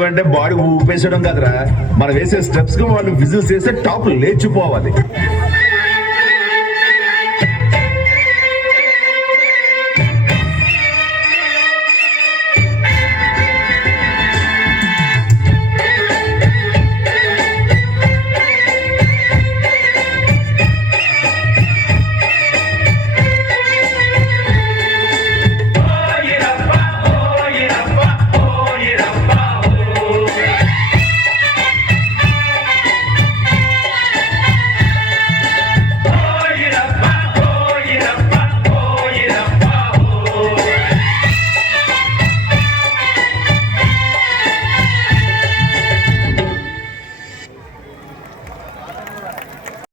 చేయడం అంటే బాడీ ఊపేసడం కదరా, మనం వేసే స్టెప్స్ కి వాళ్ళు విజిల్స్ వేస్తే టాప్ లేచిపోవాలి.